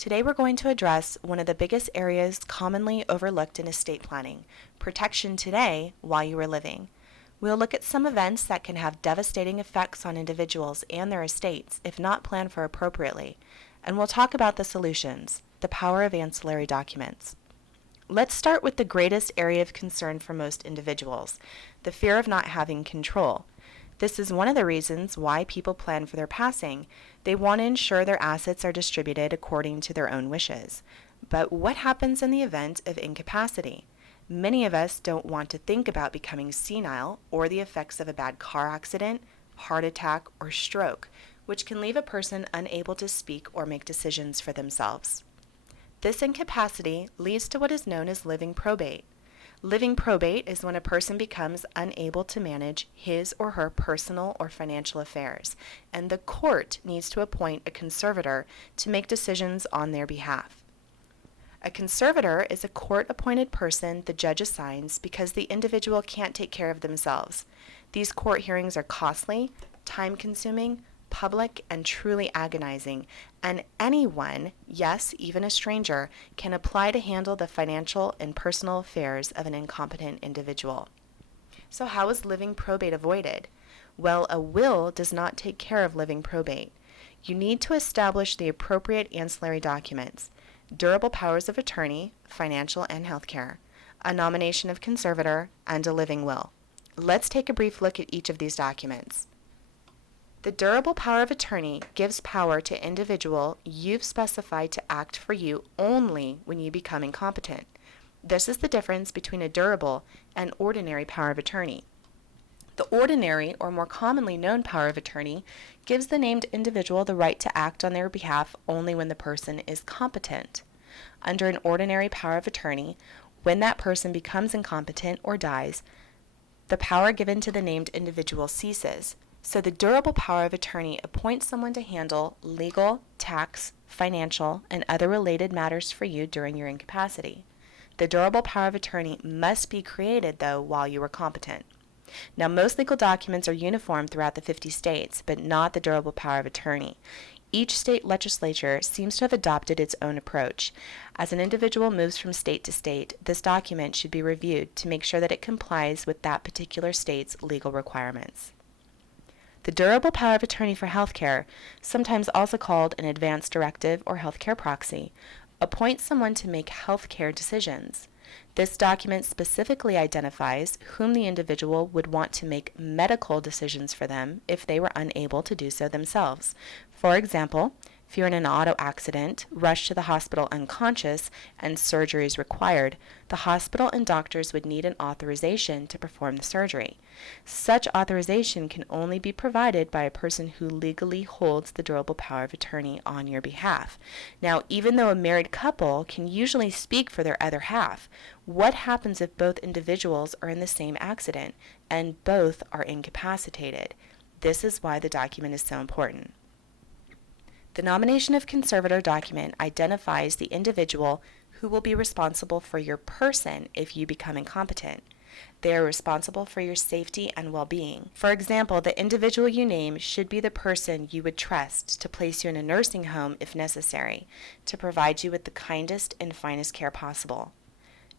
Today we're going to address one of the biggest areas commonly overlooked in estate planning, protection today while you are living. We'll look at some events that can have devastating effects on individuals and their estates if not planned for appropriately, and we'll talk about the solutions, the power of ancillary documents. Let's start with the greatest area of concern for most individuals, the fear of not having control. This is one of the reasons why people plan for their passing. They want to ensure their assets are distributed according to their own wishes. But what happens in the event of incapacity? Many of us don't want to think about becoming senile or the effects of a bad car accident, heart attack, or stroke, which can leave a person unable to speak or make decisions for themselves. This incapacity leads to what is known as living probate. Living probate is when a person becomes unable to manage his or her personal or financial affairs, and the court needs to appoint a conservator to make decisions on their behalf. A conservator is a court-appointed person the judge assigns because the individual can't take care of themselves. These court hearings are costly, time-consuming, public, and truly agonizing, and anyone, yes, even a stranger, can apply to handle the financial and personal affairs of an incompetent individual. So how is living probate avoided? Well, a will does not take care of living probate. You need to establish the appropriate ancillary documents: durable powers of attorney, financial and healthcare, a nomination of conservator, and a living will. Let's take a brief look at each of these documents. The durable power of attorney gives power to individual you've specified to act for you only when you become incompetent. This is the difference between a durable and ordinary power of attorney. The ordinary, or more commonly known power of attorney, gives the named individual the right to act on their behalf only when the person is competent. Under an ordinary power of attorney, when that person becomes incompetent or dies, the power given to the named individual ceases. So the durable power of attorney appoints someone to handle legal, tax, financial, and other related matters for you during your incapacity. The durable power of attorney must be created, though, while you are competent. Now, most legal documents are uniform throughout the 50 states, but not the durable power of attorney. Each state legislature seems to have adopted its own approach. As an individual moves from state to state, this document should be reviewed to make sure that it complies with that particular state's legal requirements. The durable power of attorney for healthcare, sometimes also called an advance directive or healthcare proxy, appoints someone to make healthcare decisions. This document specifically identifies whom the individual would want to make medical decisions for them if they were unable to do so themselves. For example, if you're in an auto accident, rushed to the hospital unconscious, and surgery is required, the hospital and doctors would need an authorization to perform the surgery. Such authorization can only be provided by a person who legally holds the durable power of attorney on your behalf. Now, even though a married couple can usually speak for their other half, what happens if both individuals are in the same accident and both are incapacitated? This is why the document is so important. The nomination of conservator document identifies the individual who will be responsible for your person if you become incompetent. They are responsible for your safety and well-being. For example, the individual you name should be the person you would trust to place you in a nursing home if necessary, to provide you with the kindest and finest care possible.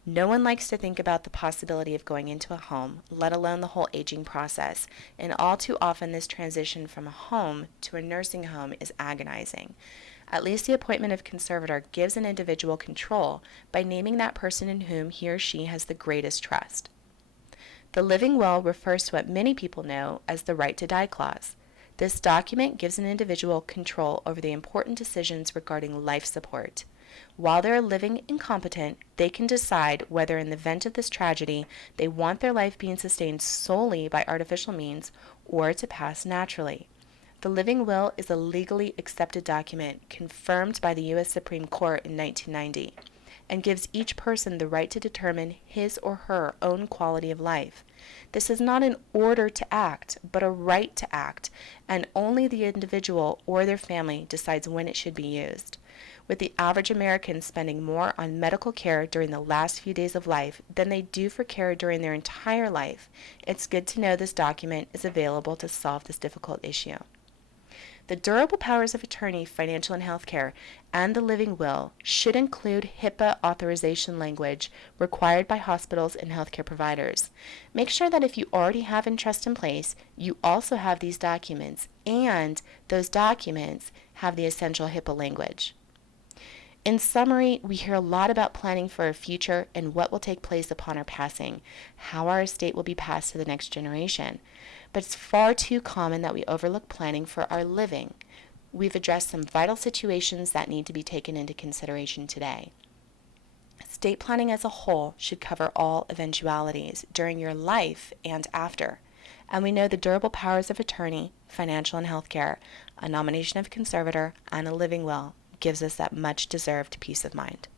No one likes to think about the possibility of going into a home, let alone the whole aging process, and all too often this transition from a home to a nursing home is agonizing. At least the appointment of conservator gives an individual control by naming that person in whom he or she has the greatest trust. The living will refers to what many people know as the right to die clause. This document gives an individual control over the important decisions regarding life support. While they are living incompetent, they can decide whether in the event of this tragedy they want their life being sustained solely by artificial means or to pass naturally. The living will is a legally accepted document confirmed by the U.S. Supreme Court in 1990 and gives each person the right to determine his or her own quality of life. This is not an order to act, but a right to act, and only the individual or their family decides when it should be used. With the average American spending more on medical care during the last few days of life than they do for care during their entire life, it's good to know this document is available to solve this difficult issue. The durable powers of attorney, financial and healthcare, and the living will should include HIPAA authorization language required by hospitals and healthcare providers. Make sure that if you already have a trust in place, you also have these documents, and those documents have the essential HIPAA language. In summary, we hear a lot about planning for our future and what will take place upon our passing, how our estate will be passed to the next generation. But it's far too common that we overlook planning for our living. We've addressed some vital situations that need to be taken into consideration today. Estate planning as a whole should cover all eventualities during your life and after. And we know the durable powers of attorney, financial and healthcare, a nomination of conservator, and a living will gives us that much deserved peace of mind.